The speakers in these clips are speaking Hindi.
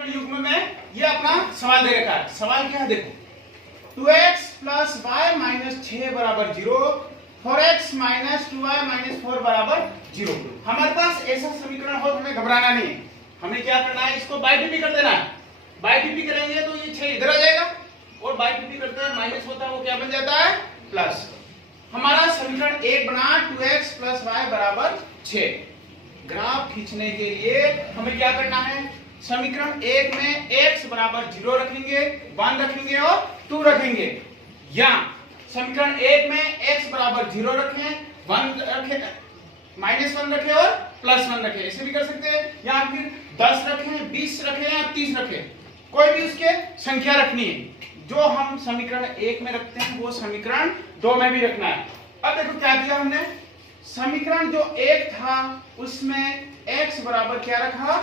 युग्म में ये अपना सवाल दे रखा है। सवाल क्या है देखो, 2x प्लस वाई माइनस 6 बराबर 0, 4x माइनस 2y माइनस 4 बराबर 0। हमारे पास ऐसा समीकरण हो तो हमें घबराना नहीं है। हमें क्या करना है, इसको बाई टीपी कर देना है। बाई टीपी करेंगे तो ये 6 इधर आ जाएगा और बाई टीपी करते हैं माइनस होता है वो क्या बन जाता है प्लस। हमारा समीकरण 1 बना 2x प्लस वाई बराबर 6। ग्राफ खींचने के लिए हमें क्या करना है, समीकरण 1 में x बराबर 0 रखेंगे, 1 रखेंगे और 2 रखेंगे, या समीकरण 1 में x बराबर 0 रखें, 1 रखें, -1 रखें और +1 रखें। ऐसे भी कर सकते हैं, या फिर 10 रखें, 20 रखें या 30 रखें, कोई भी उसके संख्या रखनी है। जो हम समीकरण 1 में रखते हैं वो समीकरण 2 में भी रखना है। अब देखो क्या किया हमने, समीकरण जो 1 था उसमें x बराबर क्या रखा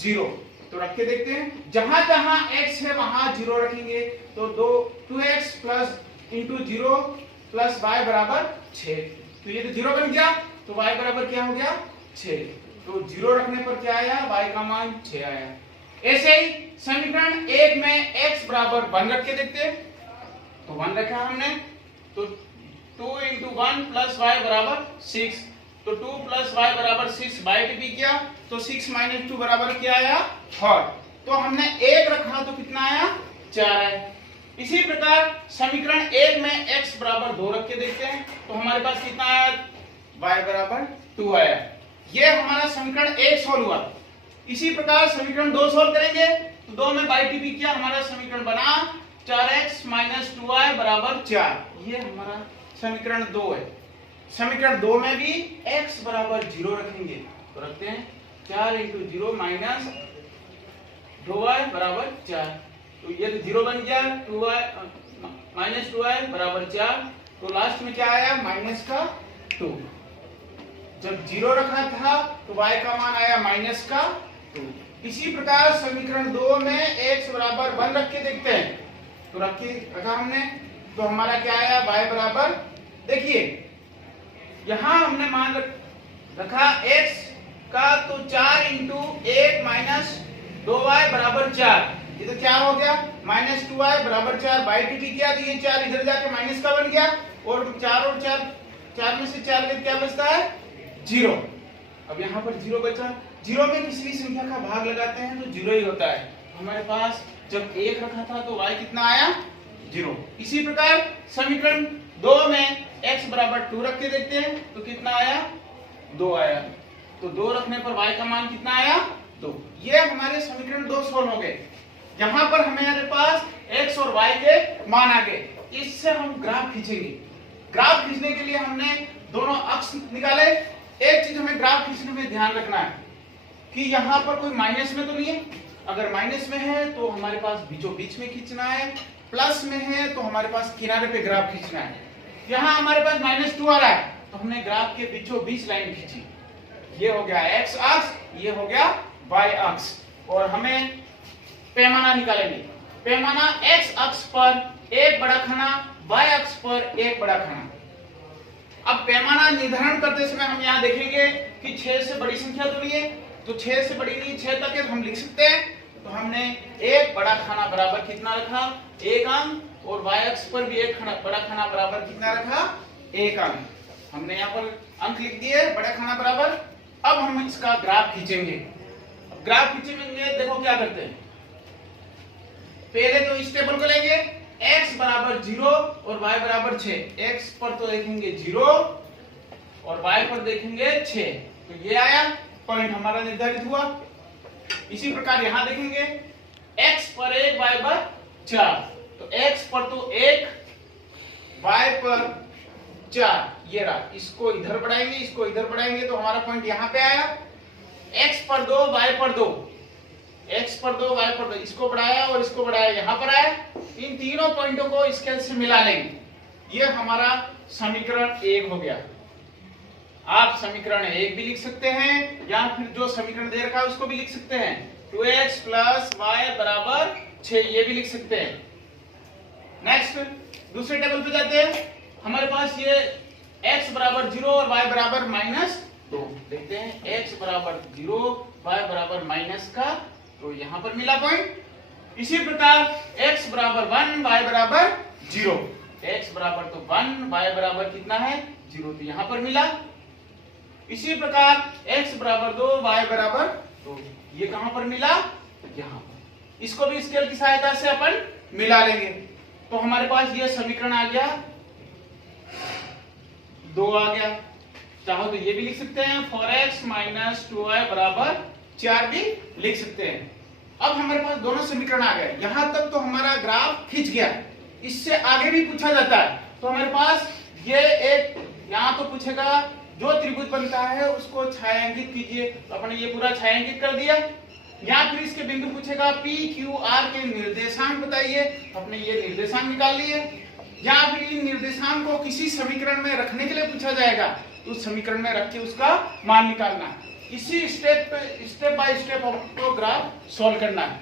0, तो रख के देखते हैं। जहां जहां x है वहां 0 रखेंगे, तो 2x plus into 0 plus y बराबर 6, तो ये तो 0 बन गया, तो y बराबर क्या हो गया 6, तो 0 रखने पर क्या आया, y का मान 6 आया। ऐसे ही समीकरण 1 में x बराबर 1 रख के देखते हैं, तो 1 रखा हमने, तो 2 इंटू 1 प्लस y बराबर 6, तो 2 प्लस y बराबर 6 बाई टीपी किया, तो 6 माइनस 2 बराबर क्या आया 4, तो हमने 1 रखा तो कितना आया 4 आया। इसी प्रकार समीकरण 1 में x बराबर 2 रख के देखते हैं, तो हमारे पास कितना आया y बराबर 2 आया। ये हमारा समीकरण 1 सोल्व हुआ। इसी प्रकार समीकरण 2 सोल्व करेंगे, तो 2 में बाई टीपी किया, हमारा समीकरण बना 4x माइनस 2y बराबर 4, ये हमारा समीकरण 2 है। समीकरण 2 में भी x बराबर 0 रखेंगे, तो रखते हैं 4 इंटू 0 माइनस 2y बराबर 4, तो ये तो 0 बन गया, 2y माइनस 2y बराबर 4, तो लास्ट में क्या आया माइनस का 2। जब 0 रखा था तो y का मान आया माइनस का 2। इसी प्रकार समीकरण 2 में x बराबर 1 रख के देखते हैं, तो रखा हमने, तो हमारा क्या आया y बराबर, देखिए यहां हमने मान रखा x का, तो 4 इंटू 1 माइनस 2y बराबर 4, ये तो 4 हो गया, माइनस 2y बराबर 4 बाई टीपी किया, तो ये 4 इधर जाके माइनस का बन गया, और 4 और 4 में से 4 में क्या बचता है 0। अब यहाँ पर 0 बचा, 0 में किसी भी संख्या का भाग लगाते हैं तो 0 ही होता है। हमारे पास जब 1 रखा था तो y कितना आया 0। इसी प्रकार समीकरण 2 में x बराबर 2 रख के देखते हैं, तो कितना आया 2 आया, तो 2 रखने पर y का मान कितना आया 2। ये हमारे समीकरण 2 सोल्व हो गए। यहाँ पर हमारे पास x और y के मान आ गए। इससे हम ग्राफ खींचेंगे। ग्राफ खींचने के लिए हमने दोनों अक्ष निकाले। एक चीज हमें ग्राफ खींचने में ध्यान रखना है कि यहाँ पर कोई माइनस में तो नहीं है, अगर माइनस में है तो हमारे पास बीचों बीच में खींचना है, प्लस में है तो हमारे पास किनारे पे ग्राफ खींचना है। यहाँ हमारे पास -2 आ रहा है, तो हमने ग्राफ के बीचों बीच लाइन खींची, ये हो गया x अक्ष, ये हो गया y अक्ष, और हमें पैमाना निकालेंगे। पैमाना x अक्ष पर एक बड़ा खाना, y अक्ष पर एक बड़ा खाना। अब पैमाना निर्धारण करते समय हम यहाँ देखेंगे कि 6 से बड़ी संख्या तो नहीं है, तो 6 से बड़ी नहीं, 6 तक है तो हम लिख सकते हैं। तो हमने एक बड़ा खाना बराबर कितना रखा 1 अंक, और y अक्ष पर भी एक बड़ा खाना बराबर कितना रखा 1 अंक। हमने यहाँ पर अंक लिख दिए, बड़ा खाना बराबर। अब हम इसका ग्राफ खींचेंगे। ग्राफ खींचेंगे, देखो क्या करते हैं, पहले तो इस टेबल को लेंगे, x बराबर 0 और y बराबर 6। x पर तो देखेंगे 0 और y पर देखेंगे 6, तो ये आया पॉइंट हमारा निर्धारित हुआ। इसी प्रकार यहां देखेंगे x पर 1 y पर 4, तो x पर तो 1 y पर 4, ये रहा। इसको इधर बढ़ाएंगे, इसको इधर बढ़ाएंगे, तो हमारा पॉइंट यहां पे आया। x पर 2 y पर 2, x पर 2 y पर 2, इसको बढ़ाया और इसको बढ़ाया, यहां पर आया। इन तीनों पॉइंटों को स्केल से मिला लेंगे, ये हमारा समीकरण 1 हो गया। आप समीकरण 1 भी लिख सकते हैं, या फिर जो समीकरण दे रखा है उसको भी लिख सकते हैं। 2x प्लस y बराबर 6, ये भी लिख सकते हैं। नेक्स्ट दूसरे टेबल पे जाते हैं। हमारे पास ये x बराबर 0 और y बराबर -2, देखते हैं x बराबर 0, y बराबर -2, तो यहां पर मिला पॉइंट। इसी प्रकार x बराबर 1 y बराबर 0, x बराबर तो 1 y बराबर कितना है 0, तो यहां पर मिला। इसी प्रकार x बराबर 2 y बराबर, तो ये कहां पर मिला, यहां पर। इसको भी स्केल की सहायता से अपन मिला लेंगे, तो हमारे पास ये समीकरण आ गया 2 आ गया। चाहो तो ये भी लिख सकते हैं 4x माइनस 2y बराबर 4 भी लिख सकते हैं। अब हमारे पास दोनों समीकरण आ गए, यहां तक तो हमारा ग्राफ खींच गया। इससे आगे भी पूछा जाता है, तो हमारे पास ये एक यहां तो पूछेगा जो त्रिभुज बनता है उसको छायांकित कीजिए, तो अपने ये पूरा छायांकित कर दिया। या फिर इसके बिंदु पूछेगा P Q R के निर्देशांक बताइए, अपने ये निर्देशांक निकाल लिए। या फिर इन निर्देशांक को किसी समीकरण में रखने के लिए पूछा जाएगा, तो उस समीकरण में रख के उसका मान निकालना। इसी स्टेप बाय स्टेप आपको ग्राफ सॉल्व करना है।